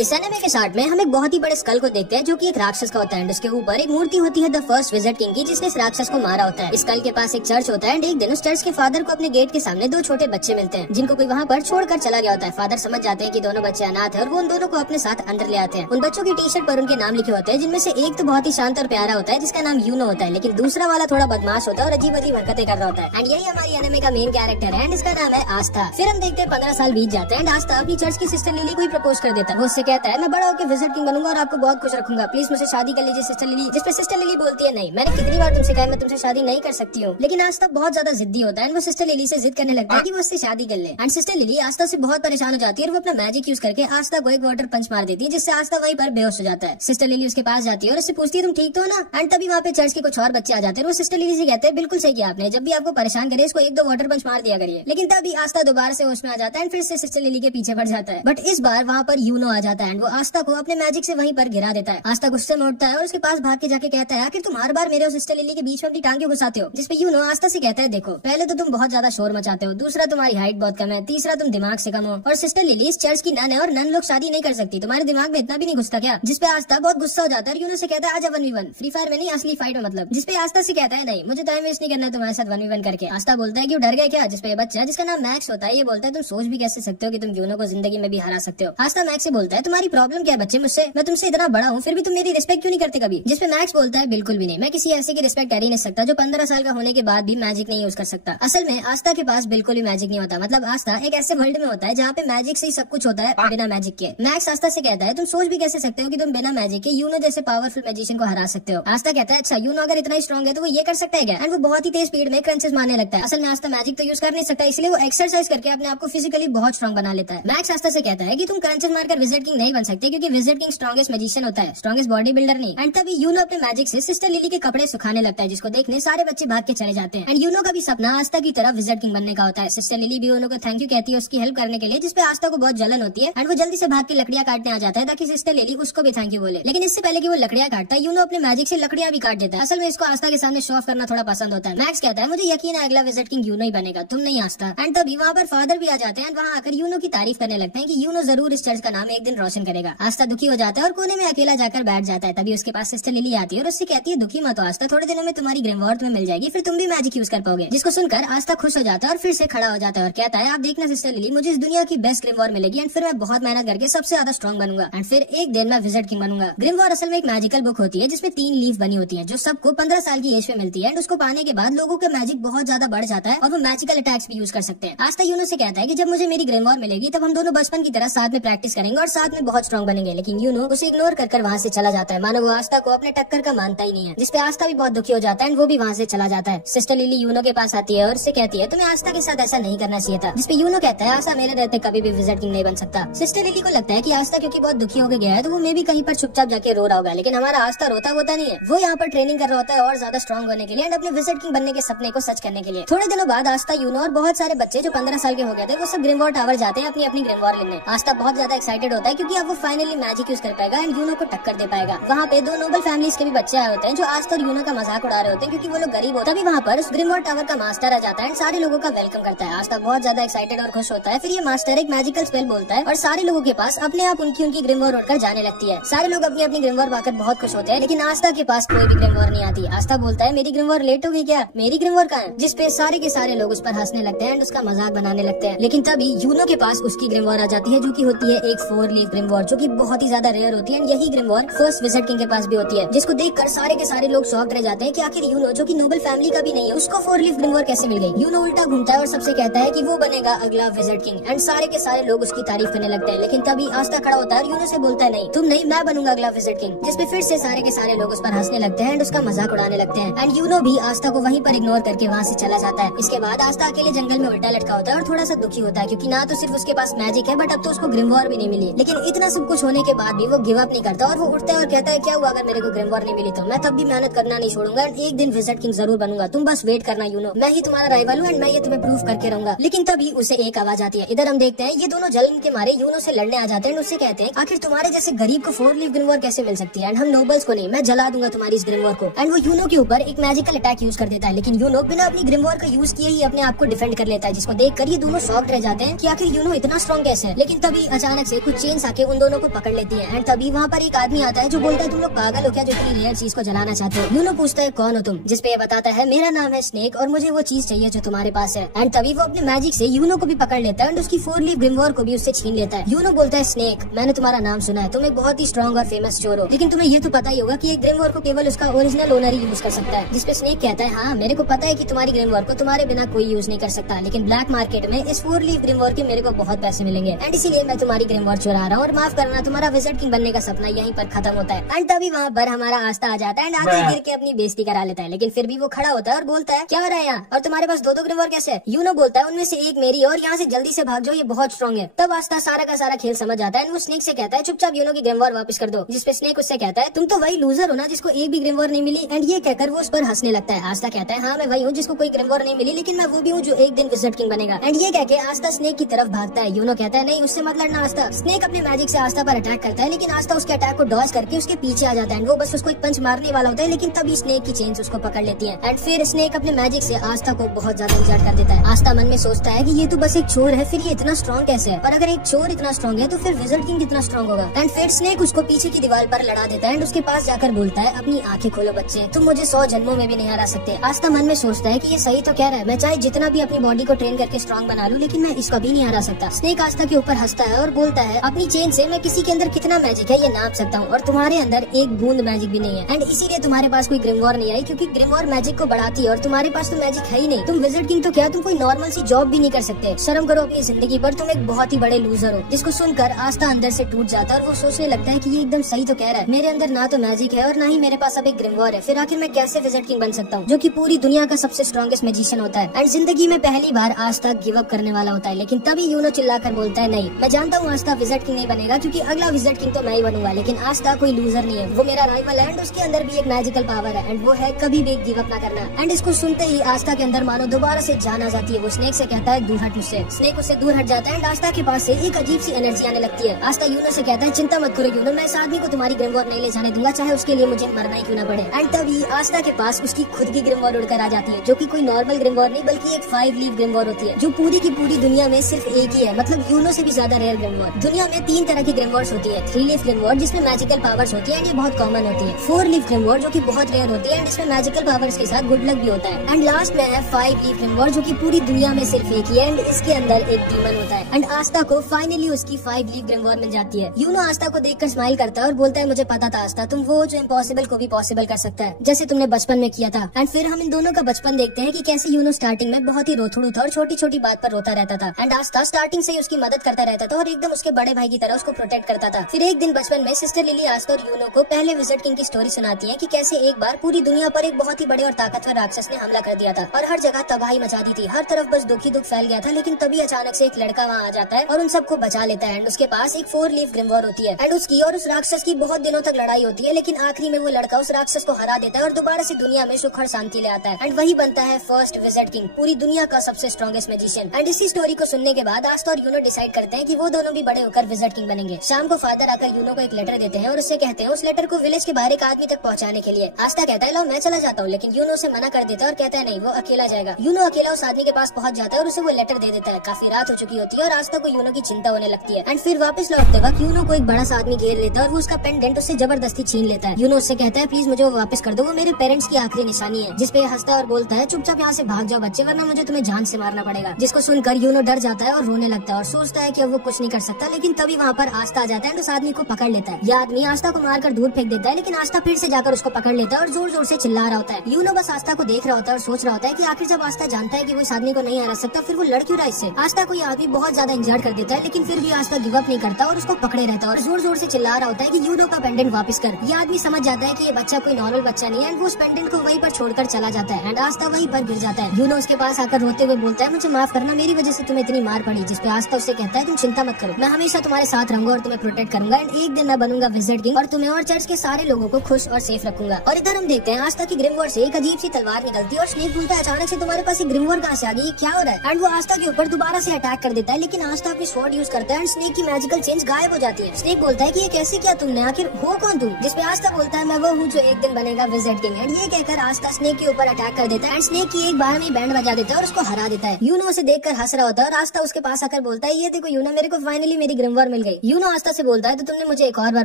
इस एनिमे के स्टार्ट में हम एक बहुत ही बड़े स्कल को देखते हैं जो कि एक राक्षस का होता है। उसके ऊपर एक मूर्ति होती है द फर्स्ट विजिट किंग की, जिसने इस राक्षस को मारा होता है। इस स्कल के पास एक चर्च होता है एंड एक दिन उस चर्च के फादर को अपने गेट के सामने दो छोटे बच्चे मिलते हैं जिनको कोई वहाँ पर छोड़कर चला गया होता है। फादर समझ जाते हैं कि दोनों बच्चे अनाथ है और वो उन दोनों को अपने साथ अंदर ले आते हैं। उन बच्चों की टी शर्ट पर उनके नाम लिखे होते हैं, जिनमें से एक तो बहुत ही शांत और प्यारा होता है जिसका नाम यूनो होता है, लेकिन दूसरा वाला थोड़ा बदमाश होता है और अजीब अजीब हरकतें कर रहा होता है। एंड यही हमारी एनिमे का मेन कैरेक्टर है एंड इसका नाम है आस्था। फिर हम देखते हैं 15 साल बीत जाते हैं एंड आस्था अपनी चर्च की सिस्टर लिली को प्रपोज कर देता है। वो उससे कहता है मैं बड़ा होकर विजिट किंग बनूंगा और आपको बहुत खुश रखूंगा, प्लीज मुझसे शादी कर लीजिए सिस्टर लिली। जिसपे सिस्टर लिली बोलती है नहीं, मैंने कितनी बार तुमसे कहा मैं तुमसे शादी नहीं कर सकती हूँ। लेकिन आस्था बहुत ज्यादा जिद्दी होता है। वो सिस्टर लिली से जिद करने लगता है कि वो उससे शादी कर ले। एंड सिस्टर लिली आस्था से बहुत परेशान हो जाती है और वो अपना मैजिक यूज करके आस्था को एक वाटर पंच मार देती है, जिससे आस्था वहीं पर बेहोश हो जाता है। सिस्टर लिली उसके पास जाती है और उससे पूछती है तुम ठीक तो हो ना। एंड तभी वहाँ पे चर्च के कुछ और बच्चे आ जाते हैं। वो सिस्टर लिली से कहते हैं बिल्कुल सही किया आपने, जब भी आपको परेशान करे इसको एक दो वाटर पंच मार दिया करिए। लेकिन तभी आस्था दोबारा से होश में आ जाता है एंड फिर से सिस्टर लिली के पीछे पड़ जाता है। बट इस बार वहाँ पर यूनो आ जाता है एंड वो आस्था को अपने मैजिक से वहीं पर गिरा देता है। आस्था गुस्से में उठता है और उसके पास भाग के जाके कहता है आखिर तुम हर बार मेरे और सिस्टर लिली के बीच में अपनी टांगे घुसाते हो। जिसपे यूनो आस्था से कहता है देखो पहले तो तुम बहुत ज्यादा शोर मचाते हो, दूसरा तुम्हारी हाइट बहुत कम है, तीसरा तुम दिमाग से कम हो और सिस्टर लिली इस चर्च की नन है और नन लोग शादी नहीं कर सकती, तुम्हारे दिमाग में इतना भी नहीं घुसता क्या। जिसपे आस्था बहुत गुस्सा हो जाता है और यूनो से कहता है आजा 1v1 फ्री फायर में नहीं असली फाइट में मतलब। जिसपे आस्था से कहता है नहीं मुझे टाइम वेस्ट नहीं करना है तुम्हारे साथ 1v1 करके। आस्था बोलता है कि डर गए क्या। जिसपे बच्चा जिसका नाम मैक्स होता है ये बोलता है तुम सोच भी कैसे सकते हो कि तुम यूनो को जिंदगी में भी हरा सकते हो। आस्था मैक्स से बोलता है तुम्हारी प्रॉब्लम क्या है बच्चे मुझसे, मैं तुमसे इतना बड़ा हूँ फिर भी तुम मेरी रिस्पेक्ट क्यों नहीं करते कभी। जिसपे मैक्स बोलता है बिल्कुल भी नहीं, मैं किसी ऐसे की रिस्पेक्ट कर ही नहीं सकता जो 15 साल का होने के बाद भी मैजिक नहीं यूज कर सकता। असल में आस्था के पास बिल्कुल भी मैजिक नहीं होता, मतलब आस्था एक ऐसे वर्ल्ड में होता है जहाँ पे मैजिक से ही सब कुछ होता है बिना मैजिक के। मैक्स आस्था से कहता है तुम सोच भी कैसे सकते हो कि तुम बिना मैजिक के यूनो जैसे पावरफुल मैजिशियन को हरा सकते हो। आस्था कहता है अच्छा यूनो अगर इतना स्ट्रॉन्ग है तो वो ये कर सकता है क्या। एंड वो बहुत ही तेज स्पीड में क्रंचेस मारने लगता है। असल में आस्था मैजिक तो यूज कर नहीं सकता, इसलिए वो एक्सरसाइज करके अपने आप को फिजिकली बहुत स्ट्रॉन्ग बना लेता है। मैक्स आस्था से कहता है कि तुम क्रंचेस मारकर विजिट किंग नहीं बन सकते क्योंकि विजिट किंग स्ट्रॉन्गेस्ट मैजिशियन होता है, स्ट्रॉन्गेस्ट बॉडी बिल्डर नहीं। एंड तभी यूनो अपने मैजिक से सिस्टर लिली के कपड़े सुखाने लगता है, जिसको देखने सारे बच्चे भाग के चले जाते हैं। एंड यूनो का भी सपना आस्था की तरह विजिट किंग बनने का होता है। सिस्टर लिली भी यूनो को थैंक यू कहती है उसकी हेल्प करने के लिए, जिसपे आस्था को बहुत जलन होती है एंड वो जल्दी से भाग के लकड़ियां काटने आ जाता है ताकि सिस्टर लिली उसको भी थैंक यू बोले। लेकिन इससे पहले कि वो लकड़ियां काटता है यूनो अपने मैजिक से लकड़ियां भी काट देता है। असल में इसको आस्था के सामने शो ऑफ करना थोड़ा पसंद होता है। मैक्स कहता है मुझे यकीन है अगला विजिट किंग यूनो ही बनेगा, तुम नहीं आस्था। एंड तभी वहाँ पर फादर भी आ जाते हैं। वहाँ आकर यूनो की तारीफ करने लगते हैं कि यूनो जरूर इस चर्च का नाम एक दिन रोशन करेगा। आस्था दुखी हो जाता है और कोने में अकेला जाकर बैठ जाता है। तभी उसके पास सिस्टर लिली आती है और उससे कहती है दुखी मत हो आस्था, थोड़े दिनों में तुम्हारी ग्रिमवॉर तुम्हें मिल जाएगी, फिर तुम भी मैजिक यूज कर पाओगे। जिसको सुनकर आस्था खुश हो जाता है और फिर से खड़ा हो जाता है और कहता है आप देखना सिस्टर लिली मुझे इस दुनिया की बेस्ट ग्रिमवॉर मिलेगी एंड फिर मैं बहुत मेहनत करके सबसे ज्यादा स्ट्रॉन्ग बनूंगा एंड फिर एक दिन मैं विजिट किंग बनूंगा। ग्रिमवॉर असल में एक मैजिकल बुक होती है जिसमें 3 लीफ बनी होती है जो सबको 15 साल की एज में मिलती है एंड उसको पाने के बाद लोगों का मैजिक बहुत ज्यादा बढ़ जाता है और वो मैजिकल अटैक्स भी यूज कर सकते हैं। आस्था यूनो से कहता है कि जब मुझे मेरी ग्रिमवॉर मिलेगी तब हम दोनों बचपन की तरह साथ में प्रैक्टिस करेंगे और साथ में बहुत स्ट्रॉन्ग बनेंगे। लेकिन यूनो उसे इग्नोर कर वहाँ से चला जाता है, मानो वो आस्था को अपने टक्कर का मानता ही नहीं है। जिसपे आस्था भी बहुत दुखी हो जाता है एंड वो भी वहाँ से चला जाता है। सिस्टर लिली यूनो के पास आती है और उससे कहती है तुम्हें आस्था के साथ ऐसा नहीं करना चाहिए था। जिसपे यूनो कहता है आस्था मेरे रहते कभी भी विजिट किंग नहीं बन सकता। सिस्टर लिली को लगता है कि आस्था क्योंकि बहुत दुखी होकर गया है तो वो मे भी कहीं पर चुपचाप जाके रो रहा होगा, लेकिन हमारा आस्था रोता होता नहीं है, वो यहाँ पर ट्रेनिंग कर रहा होता है और ज्यादा स्ट्रॉन्ग होने के लिए एंड अपने विजिट किंग बनने के सपने को सच करने के लिए। थोड़े दिनों बाद आस्था यूनो और बहुत सारे बच्चे जो 15 साल के हो गए थे वो सब ग्रिमवॉर टावर जाते हैं अपनी अपनी ग्रिमवॉर लेने। आस्था बहुत ज्यादा एक्साइटेड होता है क्योंकि अब वो फाइनली मैजिक यूज कर पाएगा एंड यूनो को टक्कर दे पाएगा। वहाँ पे 2 नोबल फैमिलीज के भी बच्चे आए होते हैं जो आस्था और यूनो का मजाक उड़ा रहे होते हैं क्योंकि वो लोग गरीब होते हैं। तभी वहाँ पर उस ग्रिमवॉर टावर का मास्टर आ जाता है एंड सारे लोगों का वेलकम करता है। आस्था बहुत ज्यादा एक्साइटेड और खुश होता है। फिर ये मास्टर एक मैजिकल स्पेल बोलता है और सारे लोगों के पास अपने आप उनकी ग्रिमवॉर उड़कर जाने लगती है। सारे लोग अपनी अपनी ग्रिमवॉर पाकर बहुत खुश होते हैं, लेकिन आस्था के पास कोई भी ग्रिमवॉर नहीं आती। आस्था बोलता है मेरी ग्रिमवॉर लेट हो गई क्या, मेरी ग्रिमवॉर कहाँ है। जिसपे सारे के सारे लोग उस पर हंसने लगते हैं एंड उसका मजाक बनाने लगते हैं। लेकिन तभी यूनो के पास उसकी ग्रिमवॉर आ जाती है जो की होती है एक 4 लीफ ग्रिमवॉर जो की बहुत ही ज्यादा रेयर होती है। यही ग्रिमवॉर फर्स्ट विजिट किंग के पास भी होती है, जिसको देखकर सारे के सारे लोग शॉक्ड रह जाते हैं कि आखिर यूनो जो कि नोबल फैमिली का भी नहीं है उसको 4 लीफ ग्रिमवॉर कैसे मिल गई। यूनो उल्टा घूमता है और सबसे कहता है कि वो बनेगा अगला विजिट किंग एंड सारे के सारे लोग उसकी तारीफ करने लगते हैं। लेकिन तभी आस्था खड़ा होता है और यूनो से बोलता है नहीं तुम नहीं, मैं बनूंगा अगला विजिट किंग। जिसपे फिर से सारे के सारे लोग उस पर हंसने लगते हैं एंड उसका मजाक उड़ाने लगते हैं एंड यूनो भी आस्था को वहीं पर इग्नोर करके वहाँ से चला जाता है। इसके बाद आस्था अकेले जंगल में उल्टा लटका होता है और थोड़ा सा दुखी होता है क्योंकि ना तो सिर्फ उसके पास मैजिक है बट अब तो उसको ग्रिमवॉर भी नहीं मिली। लेकिन इतना सब कुछ होने के बाद भी वो गिव अप नहीं करता और वो उठता है और कहता है क्या हुआ अगर मेरे को ग्रिमवॉर नहीं मिली तो मैं तब भी मेहनत करना नहीं छोड़ूंगा एंड एक दिन विजिट किंग जरूर बनूंगा, तुम बस वेट करना यूनो, मैं ही तुम्हारा राइवल हूँ एंड मैं ये तुम्हें प्रूव करके रहूंगा। लेकिन तभी उसे एक आवाज आती है। इधर हम देखते हैं ये दोनों जलन के मारे यूनो से लड़ने आ जाते हैं। उससे कहते हैं आखिर तुम्हारे जैसे गरीब को 4 लीफ ग्रिमवॉर कैसे मिल सकती है एंड हम नोबल्स को नहीं, मैं जला दूंगा तुम्हारी इस ग्रिमवॉर को। एंड वो यूनो के ऊपर एक मैजिकल अटैक यूज कर देता है, लेकिन यूनो बिना अपनी ग्रिमवॉर का यूज किए ही अपने आप को डिफेंड कर लेता है, जिसको देखकर ये दोनों शॉक्ड रह जाते हैं कि आखिर यूनो इतना स्ट्रॉन्ग कैसे है। लेकिन तभी अचानक से कुछ चेन्स आके उन दोनों को पकड़ लेती है। एंड तभी वहाँ पर एक आदमी आता है जो बोलता है तुम लोग पागल हो क्या जो इतनी रेयर चीज को जलाना चाहते हो। यूनो पूछता है कौन हो तुम, जिसपे ये बताता है मेरा नाम है स्नेक और मुझे वो चीज चाहिए जो तुम्हारे पास है। एंड तभी वो अपने मैजिक से यूनो को भी पकड़ लेता है एंड उसकी 4 लीफ ग्रिमवॉर को भी उससे छीन लेता है। यूनो बोलता है स्नेक मैंने तुम्हारा नाम सुना है, तुम एक बहुत ही स्ट्रॉन्ग और फेमस चोर हो, लेकिन तुम्हें ये तो पता ही होगा कि एक ग्रिमवॉर को केवल उसका ओरिजिनल ओनर ही यूज कर सकता है। जिसपे स्नेक कहता है हाँ मेरे को पता है कि तुम्हारी ग्रिमवॉर को तुम्हारे बिना कोई यूज नहीं कर सकता, लेकिन ब्लैक मार्केट में इस 4 लीफ ग्रिमवॉर के मेरे को बहुत पैसे मिलेंगे एंड इसीलिए मैं तुम्हारी ग्रिमवॉर चुरा रहा हूँ और माफ करना तुम्हारा विज़र्ड किंग बनने का सपना यहीं पर खत्म होता है। एंड तभी वहाँ पर हमारा आस्था आ जाता है एंड आगे गिर के अपनी बेइज्जती करा लेता है, लेकिन फिर भी वो खड़ा होता है और बोलता है क्या हो रहा है यहाँ, और तुम्हारे पास 2 ग्रिमवॉर कैसे है। यूनो बोलता है उनमें से एक मेरी और यहाँ से जल्दी से भाग जाओ, ये बहुत स्ट्रॉन्ग है। तब आस्था सारा का सारा खेल समझ जाता है। वो स्नेक से कहता है चुपचाप यूनो की ग्रिमवॉर वापस कर दो, जिसपे स्नेक उससे कहता है तुम तो वही लूजर हो ना जिसको एक भी ग्रिमवॉर नहीं मिली। एंड ये कहकर वो उस पर हंसने लगता है। आस्था कहता है हाँ मैं वही हूँ जिसको कोई ग्रिमवॉर नहीं मिली, लेकिन मैं वो भी हूँ जो एक दिन विज़र्ड किंग बनेगा। एंड ये कहके आस्था स्नेक की तरफ भागता है। यूनो कहता है नहीं उससे मत लड़ना आस्था। स्नेक अपने मैजिक से आस्था पर अटैक करता है, लेकिन आस्था उसके अटैक को डॉज करके उसके पीछे आ जाता है। वो बस उसको एक पंच मारने वाला होता है, लेकिन तभी स्नेक की चेन्स उसको पकड़ लेती है। एंड फिर स्नेक अपने मैजिक से आस्था को बहुत ज्यादा इंजर्ड कर देता है। आस्था मन में सोचता है कि ये तो बस एक चोर है, फिर ये इतना स्ट्रॉन्ग कैसे है, और अगर एक चोर इतना स्ट्रॉन्ग है तो फिर विज़र्ड किंग कितना स्ट्रॉन्ग होगा। एंड फिर स्नेक उसको पीछे की दीवार पर लड़ा देता है एंड उसके पास जाकर बोलता है अपनी आंखें खोलो बच्चे, तुम मुझे 100 जन्मों में भी नहीं हरा सकते। आस्था मन में सोचता है कि ये सही तो कह रहा है, मैं चाहे जितना भी अपनी बॉडी को ट्रेन करके स्ट्रॉन्ग बना लूं, लेकिन मैं इसको भी नहीं हरा सकता। स्नेक आस्था के ऊपर हंसता है और बोलता है अपनी चेन से मैं किसी के अंदर कितना मैजिक है ये नाप सकता हूँ, और तुम्हारे अंदर एक बूंद मैजिक भी नहीं है। एंड इसीलिए तुम्हारे पास कोई ग्रिमवॉर नहीं आई, क्योंकि ग्रिमवॉर मैजिक को बढ़ाती है और तुम्हारे पास तो मैजिक है ही नहीं। तुम विज़र्ड किंग तो क्या तुम कोई नॉर्मल सी जॉब भी नहीं कर सकते। शर्म करो अपनी जिंदगी पर, तुम एक बहुत ही बड़े लूजर हो। जिसको सुनकर आस्था अंदर से टूट जाता है और वो सोचने लगता है कि ये एकदम सही तो कह रहा है, मेरे अंदर ना तो मैजिक है और ना ही मेरे पास अब एक ग्रिमवॉर है, फिर आखिर मैं कैसे विज़र्ड किंग बन सकता हूँ जो कि पूरी दुनिया का सबसे स्ट्रॉन्गेस्ट मैजिशियन होता है। एंड जिंदगी में पहली बार आस्था गिव अप करने वाला होता है, लेकिन तभी यूनो चिल्लाकर बोलता है नहीं मैं जानता हूँ आस्था विज़र्ड किंग नहीं बनेगा, क्योंकि अगला विज़र्ड किंग तो मैं ही बनूंगा, लेकिन आस्था कोई लूजर नहीं है, वो मेरा राइवल है एंड उसके अंदर भी एक मैजिकल पावर है एंड वो है कभी भी गिव अप ना करना। एंड इसको सुनते ही आस्था के अंदर मानो दोबारा से जान आ जाती है। वो स्नेक से कहता है दूर हट मुझसे। स्नेक उससे दूर हट जाता है एंड आस्था के पास से एक अजीब सी एनर्जी आने लगती है। आस्था यूनो से कहता है चिंता मत करो यूनो, मैं इस आदमी को तुम्हारी ग्रिमवॉर नहीं ले जाने दूंगा, चाहे उसके लिए मुझे मरना ही क्यों ना पड़े। एंड तभी आस्था के पास उसकी खुद की ग्रिमवॉर उड़कर आ जाती है, जो कि कोई नॉर्मल ग्रिमवॉर नहीं बल्कि एक 5 लीफ ग्रिमवॉर होती है, जो पूरी की पूरी दुनिया में सिर्फ एक ही है, मतलब यूनो से भी ज्यादा रेयर ग्रिमवॉर। दुनिया में 3 तरह की ग्रिमवॉर्स होती है। 3 लीफ ग्रिमवॉर जिसमें मैजिकल पावर्स होती है एंड ये बहुत कॉमन होती है। 4 लीफ ग्रिमवॉर जो की बहुत रेयर होती है एंड इसमें मैजिकल पावर्स के साथ गुड लक भी होता है। एंड लास्ट में है 5 लीफ ग्रिमवॉर जो की पूरी दुनिया में सिर्फ एक ही है एंड इसके अंदर एक डीमन होता है। एंड आस्था को फाइनली उसकी 5 लीफ ग्रिमवॉर मिल जाती है। यूनो आस्था को देखकर स्माइल करता है और बोलता है मुझे पता था आस्था तुम वो जो इम्पॉसिबल को भी पॉसिबल कर सकता है, जैसे तुमने बचपन में किया था। एंड फिर हम इन दोनों का बचपन देखते हैं कि कैसे यूनो स्टार्टिंग में बहुत ही रोथड़ू था और छोटी छोटी बात पर रोता रहता था एंड आस्था स्टार्टिंग से ही उसकी मदद करता रहता था और एकदम उसके बड़े भाई की तरह उसको प्रोटेक्ट करता था। फिर एक दिन बचपन में सिस्टर लिली आस्था और यूनो को पहले विज़र्ड किंग की स्टोरी सुनाती है कि कैसे एक बार पूरी दुनिया पर एक बहुत ही बड़े और ताकतवर राक्षस ने हमला कर दिया था और हर जगह तबाही मचा दी थी। हर तरफ बस दुख ही दुख फैल गया था, लेकिन तभी अचानक से एक लड़का वहाँ आ जाता है और उन सबको बचा लेता है एंड उसके पास एक 4 लीफ ग्रिमवॉर होती है एंड उसकी और उस राक्षस की बहुत दिनों तक लड़ाई होती है, लेकिन आखिरी में वो लड़का उस राक्षस को हरा देता है और दोबारा से दुनिया में सुख और शांति ले आता है एंड वही बनता है फर्स्ट विज़र्ड किंग, पूरी दुनिया का सबसे स्ट्रॉन्गेस्ट मैजिशियन। एंड इसी स्टोरी को सुनने के बाद आस्था और यूनो डिसाइड करते हैं कि वो दोनों भी बड़े होकर विज़र्ड किंग बनेंगे। शाम को फादर आकर यूनो को एक लेटर देते हैं और उससे कहते हैं उस लेटर को विलेज के बाहर एक आदमी तक पहुँचाने के लिए। आस्था कहता है लो मैं चला जाता हूँ, लेकिन यूनो से मना कर देता है और कहता है नहीं वो अकेला जाएगा। यूनो अकेला उस आदमी के पास पहुँच जाता है और उसे वो लेटर दे देता है। काफी रात हो चुकी होती है और आस्था को यूनो की चिंता होने लगती है एंड फिर वापस लौटते वक्त यूनो को एक बड़ा सा आदमी घेर लेता है और वो उसका पेंडेंट उससे जबरदस्ती छीन लेता है। यूनो उससे कहता है प्लीज मुझे वो वापस कर दो, वो मेरे पेरेंट्स की आखिरी निशानी है। जिसपे हंसता है और बोलता है चुपचाप यहाँ से भाग जाओ बच्चे, वरना मुझे तुम्हें जान से मारना पड़ेगा। जिसको सुनकर यूनो डर जाता है और रोने लगता है और सोचता है कि अब वो कुछ नहीं कर सकता, लेकिन तभी वहाँ पर आस्था आ जाता है और उस आदमी को पकड़ लेता है। यह आदमी आस्था को मारकर दूर फेंक देता है, लेकिन आस्था फिर से जाकर उसको पकड़ लेता है और जोर जोर से चिल्ला रहा होता है। यूनो बस आस्था को देख रहा होता है और सोच रहा होता है कि आखिर जब आस्था जानता है कि वो इस आदमी को नहीं हरा सकता, फिर वो लड़ क्यों रहा है इससे। आस्था को ये आदमी बहुत ज्यादा इंजर्ड कर देता है, लेकिन फिर भी आस्था गिव अप नहीं करता और उसको पकड़े रहता है और जोर जोर से चिल्ला रहा होता है कि यूनो का पेंडेंट वापस कर। ये आदमी समझ जाता है कि ये बच्चा कोई नॉर्मल बच्चा नहीं है एंड वो उस पेंडेंट को वहीं पर छोड़कर चला जाता है एंड आस्था वहीं पर गिर जाता है। यूनो उसके पास आकर रोते हुए बोलता है मुझे माफ करना, मेरी वजह से तुम्हें इतनी मार पड़ी। जिसपे आस्था उससे कहता है तुम चिंता मत करो, मैं हमेशा तुम्हारे साथ रहूंगा और तुम्हें प्रोटेक्ट करूंगा एंड एक दिन मैं बनूंगा विज़र्ड किंग और तुम्हें और चर्च के सारे लोगों को खुश और सेफ रखूंगा। और इधर हम देखते हैं आस्था की ग्रिमवॉर से एक अजीब सी तलवार निकलती है और स्नेक बोलता है अचानक से तुम्हारे पास एक ग्रिमवॉर कहाँ से आ गई, क्या हो रहा है। एंड वो आस्था के ऊपर दोबारा से अटैक कर देता है, लेकिन आस्था अपनी स्वॉर्ड यूज करता है एंड स्नेक की मैजिकल चेंज गायब हो जाती है। स्नेक बोलता है कि ये कैसे किया तुमने, आखिर हो कौन तुम। जिसपे आस्था बोलता है मैं वो हूँ जो एक दिन बनेगा विज़र्ड किंग। एंड ये कहकर आस्था स्नेक के ऊपर अटैक कर देता है एंड स्नेक की एक बार में बैंड बजा देता है और उसको हरा देता है। यूनो उसे देखकर हंस रहा होता है और आस्था उसके पास आकर बोलता है ये देखो यूनो मेरे को फाइनली मेरी ग्रिमवॉर मिल गई। यूनो आस्था से बोलता है तो तुमने मुझे एक और बार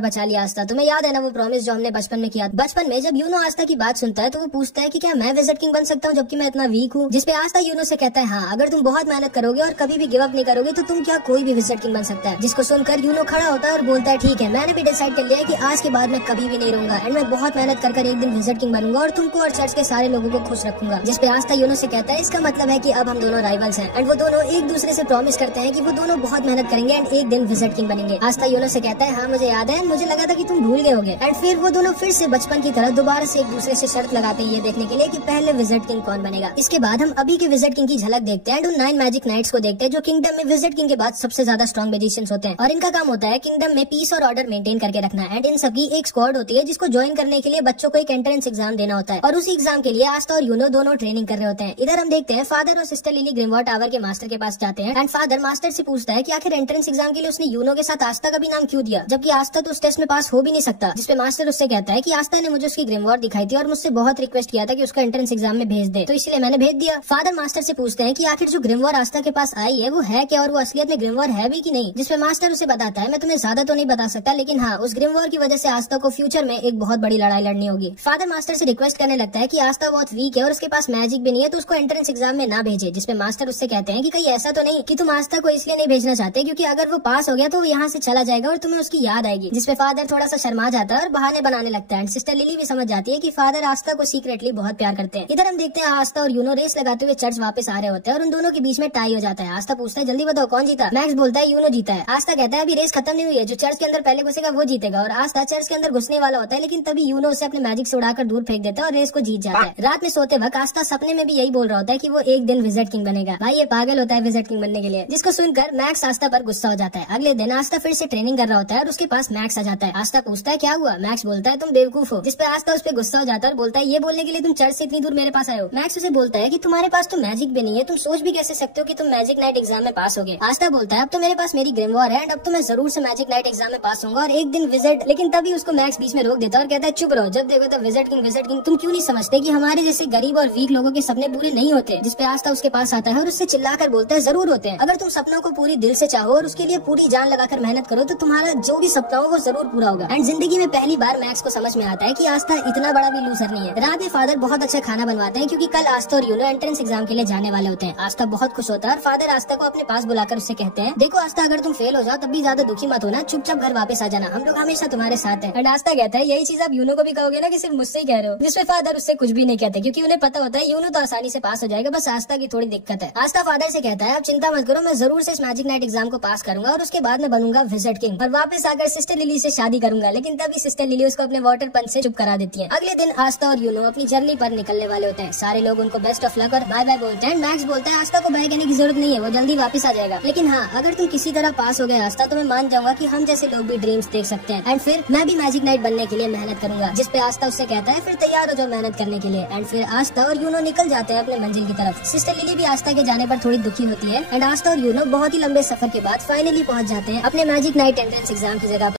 बचा लिया आस्था, तुम्हें याद है ना वो प्रॉमिस जो हमने बचपन में किया। बचपन में जब यूनो आस्था की बात सुनता है तो वो पूछता है कि क्या मैं विज़र्ड किंग बन सकता हूँ जबकि मैं इतना वीक हूँ, जिसपे आस्था यूनो से कहता है हाँ, अगर तुम बहुत मेहनत करोगे और कभी भी गिव अप नहीं करोगे तो तुम क्या कोई भी विज़र्ड किंग बन सकता है। जिसको सुनकर यूनो खड़ा होता है और बोलता है ठीक है, मैंने भी डिसाइड कर लिया है कि आज के बाद मैं कभी भी नहीं रहूंगा एंड मैं बहुत मेहनत कर एक दिन विज़र्ड किंग बनूंगा और तुमको और चर्च के सारे लोगों को खुश रखूंगा। जिसपे आस्था यूनो से कहता है इसका मतलब है कि अब हम दोनों राइवल्स हैं एंड वो दोनों एक दूसरे से प्रॉमिस करते हैं कि वो दोनों बहुत मेहनत करेंगे एंड एक दिन विज़र्ड किंग बनेंगे। आस्था यूनो से कहता है हाँ मुझे याद है, मुझे लगा था कि तुम भूल गए होगे। एंड फिर वो दोनों फिर से बचपन की तरह दोबारा से एक दूसरे से शर्त लगाते हैं ये देखने के लिए कि पहले विज़र्ड किंग कौन बनेगा। इसके बाद हम अभी के विज़र्ड किंग की झलक देखते हैं एंड उन 9 मैजिक नाइट्स को देखते हैं जो किंगडम में विज़र्ड किंग के बाद सबसे ज्यादा स्ट्रॉन्ग मैजिशियंस होते हैं और इनका काम होता है किंगडम में पीस और ऑर्डर मेंटेन करके रखना। एंड इन सबकी एक स्क्वाड होती है जिसको ज्वाइन करने के लिए बच्चों को एक एंट्रेंस एग्जाम देना होता है और उसी एग्जाम के लिए आस्था और यूनो दोनों ट्रेनिंग कर रहे होते हैं। इधर हम देखते हैं फादर और सिस्टर लिली ग्रिमवॉल्ड टावर के मास्टर के पास जाते हैं एंड फादर मास्टर से पूछता है कि आखिर एंट्रेंस एग्जाम के लिए उसने यूनो के साथ आस्था का भी नाम क्यों दिया जबकि आस्था तो उस टेस्ट में पास हो भी नहीं सकता। जिसपे मास्टर उससे कहता है कि आस्था ने मुझे उसकी ग्रिमवॉल्ड दिखाई थी और मुझसे बहुत रिक्वेस्ट किया था कि उसका एंट्रेंस एग्जाम में भेज दे, तो इसलिए मैंने भेज दिया। फादर मास्टर से पूछते हैं कि आखिर जो ग्रिमवॉल्ड आस्था के पास आई है वो है क्या और वो असलियत में ग्रिमवॉल्ड है भी कि नहीं। जिसपे मास्टर उसे बताता है मैं तुम्हें ज्यादा तो नहीं बता सकता लेकिन हाँ, उस ग्रिमवॉल्ड की वजह से आस्था को फ्यूचर में एक बहुत बड़ी लड़ाई लड़नी होगी। फादर मास्टर से रिक्वेस्ट करने लगता है कि आस्था बहुत वीक है और उसके पास मैजिक भी नहीं है तो उसको एंट्रेंस एग्जाम में ना भेजे। जिसपे मास्टर उससे कहते हैं कि कहीं ऐसा तो नहीं कि तुम आस्था को इसलिए नहीं भेजना चाहते क्योंकि अगर वो पास हो गया तो वो यहाँ से चला जाएगा और तुम्हें उसकी याद आएगी। जिसपे फादर थोड़ा सा शर्मा जाता है और बहाने बनाने लगता है। सिस्टर लिली भी समझ जाती है कि फादर आस्था को सीक्रेटली बहुत प्यार करते हैं। इधर हम देखते हैं आस्था और यूनो रेस लगाते हुए चर्च वापस आ रहे होते हैं और उन दोनों के बीच में टाई हो जाता है। आस्था पूछता है जल्दी बताओ कौन जीता। मैक्स बोलता है यूनो जीता है। आस्था कहता है अभी रेस खत्म नहीं हुई है, जो चर्च के अंदर पहले घुसेगा वो जीतेगा और आस्था चर्च के अंदर घुसने वाला होता है लेकिन तभी यूनो उसे अपने मैजिक से उड़ाकर दूर फेंक देता है और रेस को जीत जाता है। रात में सोते वक्त आस्था सपने में भी यही बोल रहा होता है कि वो एक दिन विज़र्ड किंग बनेगा। भाई ये पागल होता है विज़र्ड किंग बनने के लिए। जिसको सुनकर मैक्स आस्था पर गुस्सा हो जाता है। अगले दिन आस्था फिर से ट्रेनिंग कर रहा होता है और उसके पास मैक्स आ जाता है। आस्था पूछता है क्या हुआ। मैक्स बोलता है तुम बेवकूफ हो। जिसपे आस्था उस पर गुस्सा हो जाता है और बोलता है ये बोलने के लिए तुम चर्च से इतनी दूर मेरे पास आए हो। मैक्स उसे बोलता है कि तुम्हारे पास तो मैजिक भी नहीं है, तुम सोच भी कैसे सकते हो कि तुम मैजिक नाइट एग्जाम में पास होगे। आस्था बोलता है अब तो मेरे पास मेरी ग्रिमवॉल्ड है एंड अब तो मैं जरूर से मैजिक नाइट एग्जाम में पास होऊंगा और एक दिन विज़र्ड। लेकिन तभी उसको मैक्स बीच में रोक देता है और कहता है चुप रहो, जब देखो तो विज़र्ड किंग। तुम क्यों नहीं समझते कि हमारे जैसे गरीब और वीक लोगों के सपने पूरे नहीं होते। जिसपे आस्था उसके पास आता है और उससे चिल्लाकर बोलता है जरूर होते हैं। अगर तुम सपनों को पूरी दिल से चाहो और उसके लिए पूरी जान लगाकर मेहनत करो तो तुम्हारा जो भी सपना हो वो जरूर पूरा होगा। एंड जिंदगी में पहली बार मैक्स को समझ में आता है कि आस्था इतना बड़ा भी लूजर नहीं है। रात में फादर बहुत अच्छा खाना बनवाते हैं क्योंकि कल आस्था और यूनो एंट्रेंस एग्जाम के लिए जाने वाले होते हैं। आस्था बहुत खुश होता है और फादर आस्था को अपने पास बुलाकर उससे कहते हैं देखो आस्था, अगर तुम फेल हो जाओ तब भी ज्यादा दुखी मत होना, चुपचाप घर वापस आ जाना, हम लोग हमेशा तुम्हारे साथ हैं। एंड आस्था कहता है यही चीज आप यूनो को भी कहोगे ना कि सिर्फ मुझसे ही कह रहे हो। जिसपे फादर उससे कुछ भी नहीं कहते क्योंकि उन्हें पता होता है यूनो तो आसानी से पास हो जाएगा, बस आस्था की थोड़ी दिक्कत है। आस्था फादर से कहता है आप चिंता मत करो, मैं जरूर से इस मैजिक नाइट एग्जाम को पास करूंगा और उसके बाद मैं बनूंगा विज़र्ड किंग और वापस आकर सिस्टर लिली से शादी करूंगा। लेकिन तभी सिस्टर लिली उसको अपने वाटर पंच से चुप करा देती है। अगले दिन आस्था और यूनो अपनी जर्नी पर निकलने वाले होते हैं। सारे लोग उनको बेस्ट ऑफ लक और बाय बाय बोलते हैं। मैक्स बोलता है आस्था को बाय कहने की जरूरत नहीं है, वो जल्दी वापस आ जाएगा। लेकिन हाँ, अगर तुम किसी तरह पास हो गए आस्था तो मैं मान जाऊंगा कि हम जैसे लोग भी ड्रीम्स देख सकते हैं एंड फिर मैं भी मैजिक नाइट बनने के लिए मेहनत करूंगा। जिसपे आस्था उससे कहता है फिर तैयार हो जाओ मेहनत करने के लिए। एंड फिर आस्था और यूनो निकल जाते हैं अपने मंजिल की तरफ। सिस्टर लिली भी आस्था के जाने पर थोड़ी दुखी होती है एंड आस्था और यूनो बहुत ही लंबे सफर के बाद फाइनली पहुंच जाते हैं अपने मैजिक नाइट एंट्रेंस एग्जाम की जगह।